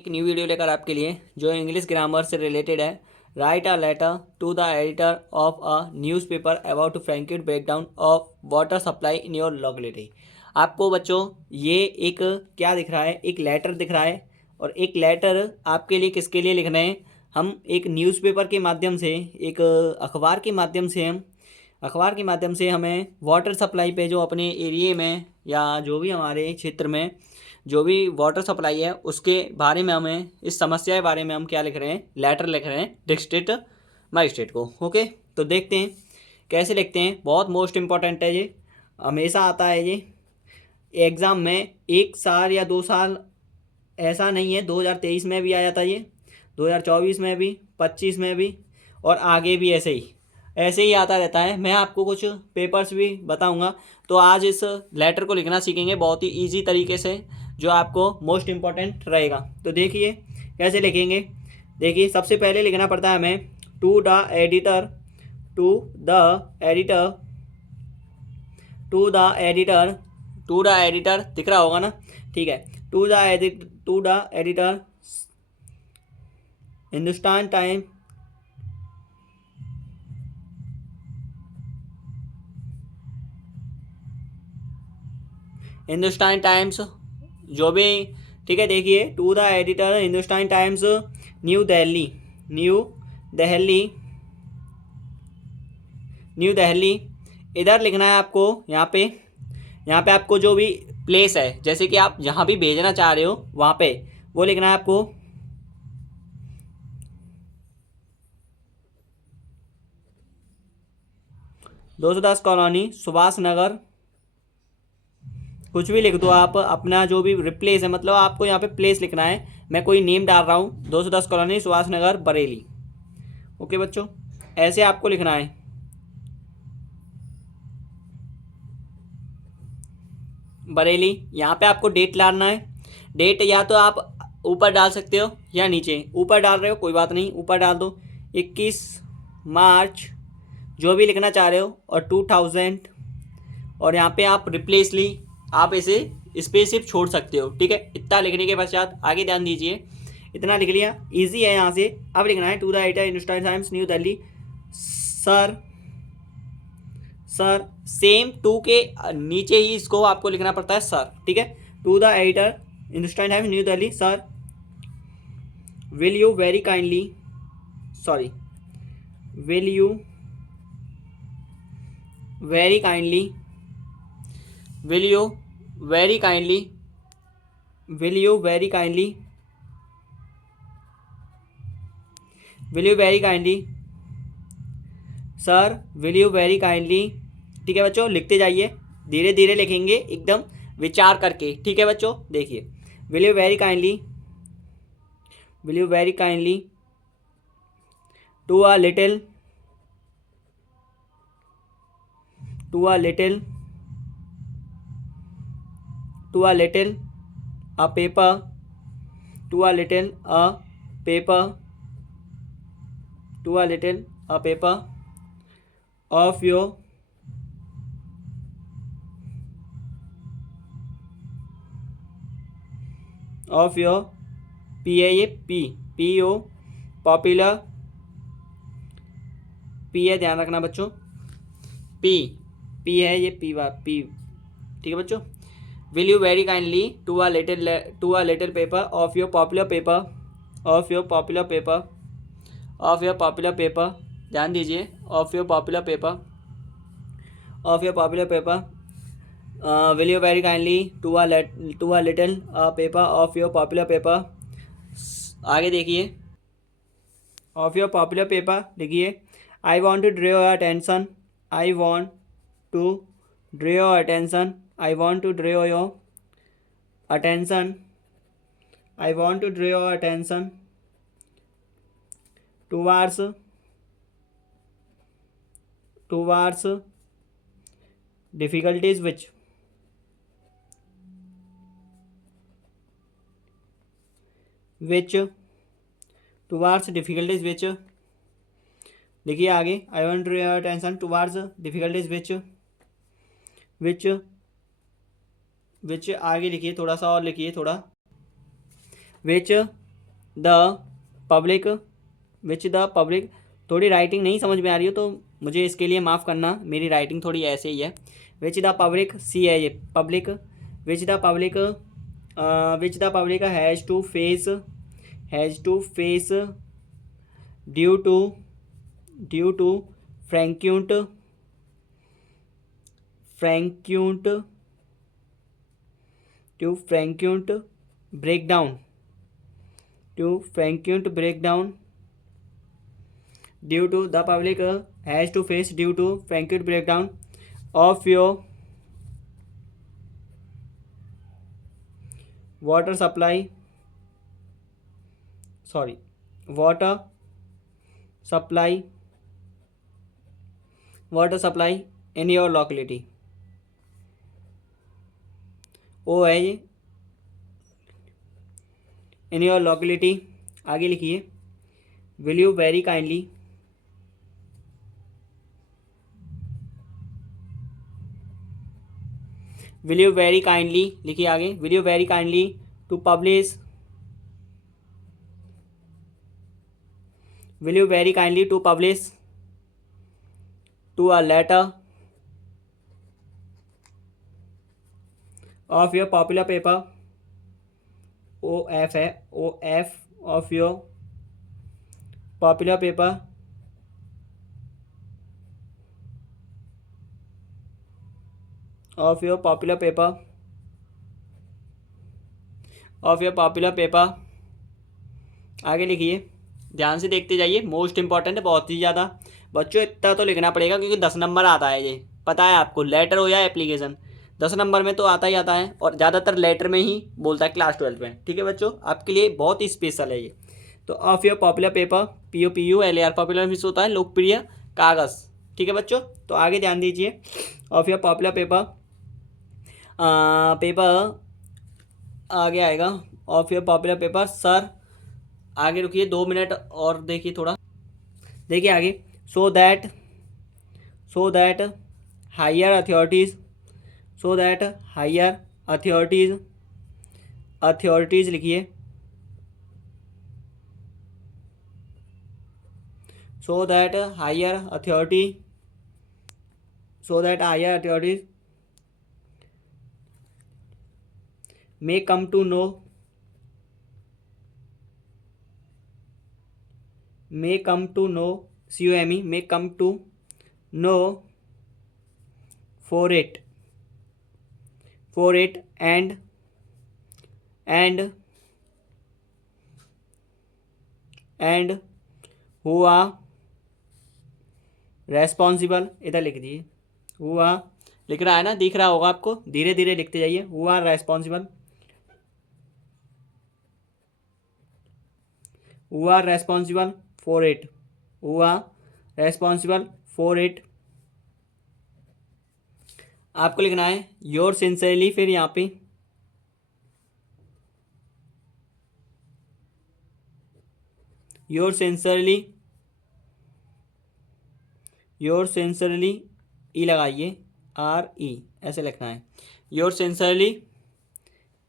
एक new video लेकर आपके लिए जो इंग्लिश ग्रामर से रिलेटेड है। Write a letter to the editor of a newspaper about frequent breakdown of water supply in your locality. आपको बच्चों ये एक क्या दिख रहा है, एक लेटर दिख रहा है। और एक लेटर आपके लिए किसके लिए लिख रहे हैं हम, एक न्यूज़पेपर के माध्यम से, एक अखबार के माध्यम से हमें वाटर सप्लाई पे जो अपने एरिए में या जो भी हमारे क्षेत्र में जो भी वाटर सप्लाई है उसके बारे में हमें, इस समस्या के बारे में हम क्या लिख रहे हैं, लेटर लिख रहे हैं डिस्ट्रिक्ट मजिस्ट्रेट को। ओके, तो देखते हैं कैसे लिखते हैं। बहुत मोस्ट इम्पॉर्टेंट है ये, हमेशा आता है ये एग्ज़ाम में। 1 साल या 2 साल ऐसा नहीं है, 2023 में भी आया था ये, 2024 में भी, 25 में भी, और आगे भी ऐसे ही आता रहता है। मैं आपको कुछ पेपर्स भी बताऊंगा। तो आज इस लेटर को लिखना सीखेंगे बहुत ही इजी तरीके से, जो आपको मोस्ट इम्पॉर्टेंट रहेगा। तो देखिए कैसे लिखेंगे। देखिए सबसे पहले लिखना पड़ता है हमें to the editor, to the editor, to the editor, to the editor दिख रहा होगा ना, ठीक है। To the editor Hindustan Time, Hindustan Times जो भी, ठीक है। देखिए to the editor Hindustan Times New Delhi, New Delhi, New Delhi. इधर लिखना है आपको, यहाँ पे आपको जो भी प्लेस है, जैसे कि आप जहाँ भी भेजना चाह रहे हो वहाँ पे वो लिखना है आपको। दो सौ 10 कॉलोनी, सुभाष नगर, कुछ भी लिख दो आप अपना जो भी रिप्लेस है, मतलब आपको यहाँ पे प्लेस लिखना है। मैं कोई नेम डाल रहा हूँ, 210 कॉलोनी, सुभाष नगर, बरेली। ओके बच्चों, ऐसे आपको लिखना है। बरेली, यहाँ पे आपको डेट डालना है। डेट या तो आप ऊपर डाल सकते हो या नीचे। ऊपर डाल रहे हो कोई बात नहीं, ऊपर डाल दो 21 मार्च, जो भी लिखना चाह रहे हो, और 2000। और यहाँ पे आप रिप्लेसली, आप इसे स्पेसिफ छोड़ सकते हो, ठीक है। इतना लिखने के पश्चात आगे ध्यान दीजिए, इतना लिख लिया, इजी है। यहाँ से अब लिखना है to the editor Hindustan Times New Delhi, sir, sir same to के नीचे ही इसको आपको लिखना पड़ता है सर, ठीक है। To the editor Hindustan Times New Delhi, sir will you very kindly, sorry, will you very kindly, will you very kindly, will you very kindly, will you very kindly, sir will you very kindly. ठीक है बच्चों, लिखते जाइए, धीरे धीरे लिखेंगे, एकदम विचार करके, ठीक है बच्चों। देखिए will you very kindly, will you very kindly to a little, to a little, to a little a paper, to a little a paper, to a little a paper of your, of your, P है ये, P O, popular, P है, ध्यान रखना बच्चों, P है ये, P, ठीक है बच्चों। Will you very kindly to a little paper of your popular paper, of your popular paper, of your popular paper, ध्यान दीजिए, of your popular paper, of your popular paper, will you very kindly to a little paper of your popular paper. आगे देखिए, of your popular paper लिखिए, I want to draw your attention, I want to draw your attention, I want to draw your attention, I want to draw your attention towards, towards difficulties which, which, towards difficulties which, लिखिए आगे, I want to your attention towards difficulties which, which, which आगे लिखिए, थोड़ा सा और लिखिए, थोड़ा, which the public, which the public, थोड़ी राइटिंग नहीं समझ में आ रही हो तो मुझे इसके लिए माफ़ करना, मेरी राइटिंग थोड़ी ऐसे ही है। विच द पब्लिक, सी है ये public, which the public, which the public has to face due to frequent frequent frequent breakdown due to the public has to face due to frequent breakdown of your water supply water supply in your locality। ओ है ये in your locality। आगे लिखिए, will you very kindly लिखिए आगे, will you very kindly to publish to a letter of your popular paper, OF है, OF of your popular paper आगे लिखिए, ध्यान से देखते जाइए, मोस्ट इंपॉर्टेंट है बहुत ही ज़्यादा बच्चों, इतना तो लिखना पड़ेगा क्योंकि 10 नंबर आता है, ये पता है आपको, लेटर हो या एप्लीकेशन 10 नंबर में तो आता ही आता है, और ज़्यादातर लेटर में ही बोलता है क्लास 12 में। ठीक है बच्चों, आपके लिए बहुत ही स्पेशल है ये। तो of your popular paper, POPULAR, popular means होता है लोकप्रिय कागज़। ठीक है बच्चों, तो आगे ध्यान दीजिए, ऑफ योर पॉपुलर पेपर आगे आएगा, of your popular paper sir, आगे रुकिए 2 मिनट और देखिए थोड़ा, देखिए आगे, सो दैट हायर अथॉरिटीज़ लिखिए, so that higher authorities may come to know COME may come to know for it and who are responsible, इधर लिख दीजिए, who are, लिख रहा है ना, दिख रहा होगा आपको, धीरे धीरे लिखते जाइए, who are responsible for it, आपको लिखना है योर सिंसियरली, फिर यहाँ पे योर सिंसियरली ई लगाइए, RE ऐसे लिखना है, योर सिंसियरली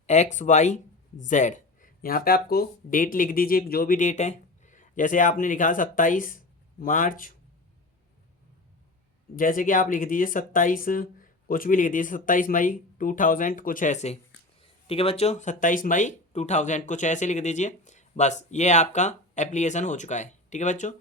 XYZ। यहाँ पे आपको डेट लिख दीजिए, जो भी डेट है, जैसे आपने लिखा 27 मार्च, जैसे कि आप लिख दीजिए 27, कुछ भी लिख दीजिए, 27 मई 2000 कुछ ऐसे। ठीक है बच्चों, 27 मई 2000 कुछ ऐसे लिख दीजिए, बस ये आपका एप्लीकेशन हो चुका है। ठीक है बच्चों,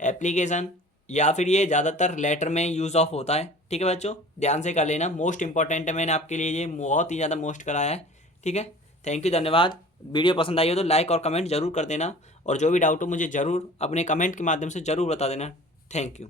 एप्लीकेशन या फिर ये ज़्यादातर लेटर में यूज़ ऑफ होता है। ठीक है बच्चों, ध्यान से कर लेना, मोस्ट इंपॉर्टेंट है, मैंने आपके लिए ये बहुत ही ज़्यादा मोस्ट कराया है। ठीक है, थैंक यू, धन्यवाद। वीडियो पसंद आई हो तो लाइक और कमेंट जरूर कर देना, और जो भी डाउट हो मुझे ज़रूर अपने कमेंट के माध्यम से ज़रूर बता देना। Thank you.